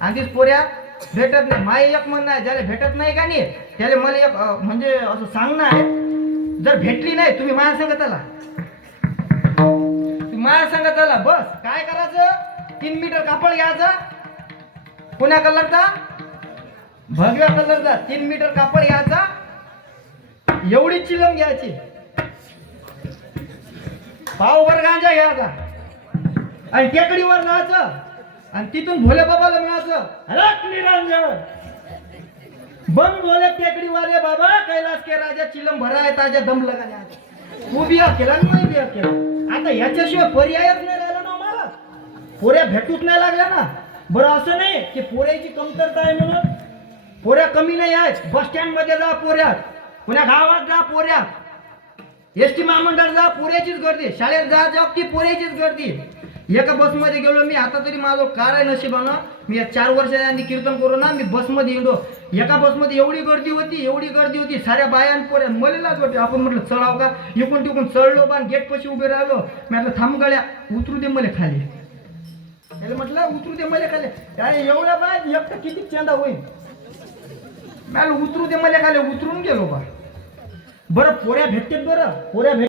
आणि तीच पोऱ्या भेटत नाही. माय एक म्हणणं आहे, ज्याला भेटत नाही का नाही त्याला मला एक म्हणजे असं सांगणं आहे, जर भेटली नाही तुम्ही माझ्या संगत आला, माझ्या संगत आला, बस काय करायचं, 3 मीटर कापड घ्यायचा, कोण्या कलरचा, भगव्या कलरचा, 3 मीटर कापड घ्यायचा, एवढी चिलम घ्यायची, पावभर गांजा घ्यायचा आणि टेकडीवर जायचं आणि तिथून भोले बाबाला म्हणायचं, हरक निरंजन बंद बोले टेकडीवाले बाबा, कैलास के राजा चिलम भरा आहे ताजा दम लगाने, तू बिया केला नाही बिया केला. आता याच्याशिवाय पर्यायच नाही राहिला ना मला, पोऱ्या भेटूच नाही लागल्या ना. बरं असं नाही की पोऱ्याची कमतरता आहे म्हणून, पोऱ्या कमी नाही आहेत. बस स्टँड मध्ये जा पोऱ्यात, पुण्या गावात जा पोऱ्यात, एसटी महामंडळ जा पोऱ्याचीच गर्दी, शाळेत जा ती पोऱ्याचीच गर्दी. एका बसमध्ये गेलो मी, आता तरी माझं कार आहे नशिबानं, मी 4 वर्षाच्या आधी कीर्तन करू ना, मी बसमध्ये गेलो, एका बसमध्ये एवढी गर्दी होती, साऱ्या बायान पोऱ्या मलेलाच होते. आपण म्हटलं चढाव का, इकून तिकून चढलो बा, गेट पशी उभे राहिलो. मी म्हटलं थांब गाड्या, उतरू दे मला खाली, त्याला म्हटलं उतरू दे मला खाली, काय एवढ्या बाय एकटं किती चंदा होईल, मला उतरू दे मला खाली, उतरून गेलो बा. बरं पोऱ्या भेटते, बरं पोऱ्या भेट